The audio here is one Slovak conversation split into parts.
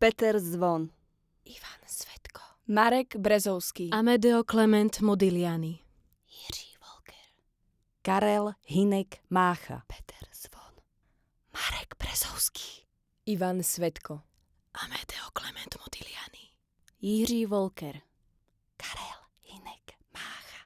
Peter Zvon, Ivan Svetko, Marek Brezovský, Amedeo Klement Modigliani, Jiří Volker, Karel Hinek Mácha, Peter Zvon, Marek Brezovský, Ivan Svetko, Amedeo Klement Modigliani, Jiří Volker, Karel Hinek Mácha.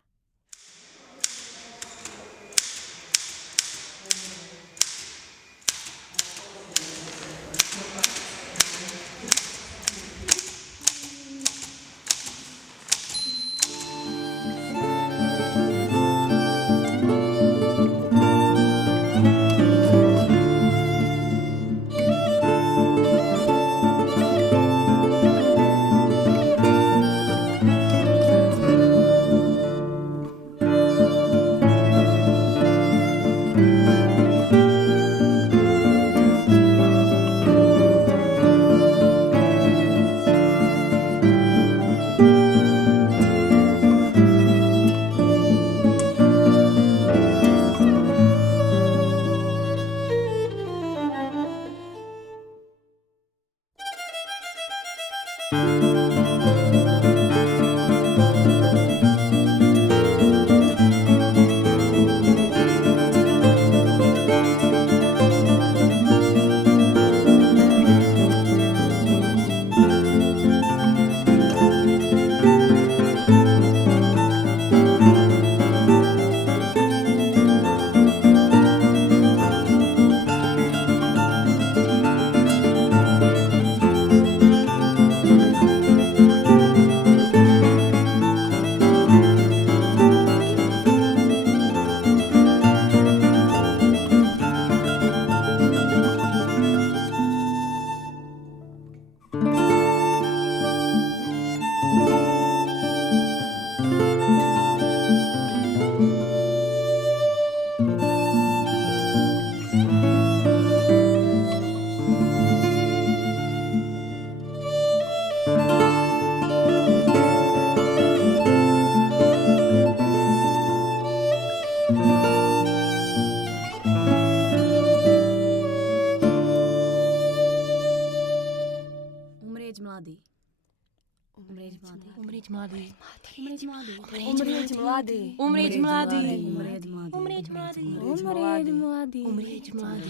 Umrieť mladý. Umrieť mladý. Umrieť mladý, Umrieť mladý. Umrieť mladý, umrieť mladý, Umrieť mladý. umrieť mladý,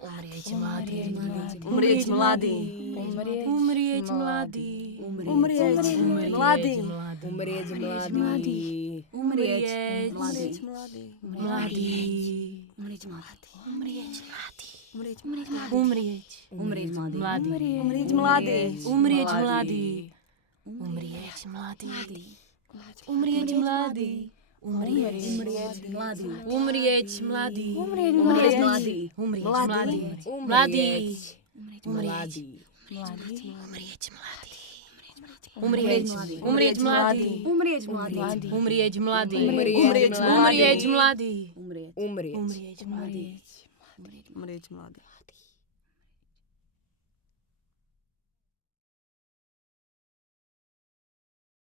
umrieť mladý, umrieť mladý, umrieť mladý, umrieť mladý, umrieť mladý, umrieť mladý, umrieť mladý, umrieť mladý, mladý, Umrieť mladý. umrieť mladý, umrieť umrieť Umrieť mladý. mladý, umrieť mladý, umrieť mladý, umrieť mladý, umrieť mladý, umrieť Mladý. umrieť mladý, Umrieť mladý. umrieť Mladý. mladý, mladý, mladý, umrieť mladý, umrieť, umrieť mladý, Umrieť mladý. umrieť mladý, Umrieť umrieť mladý, Umrieť. umrieť, umrieť mladý, umrieť mladý.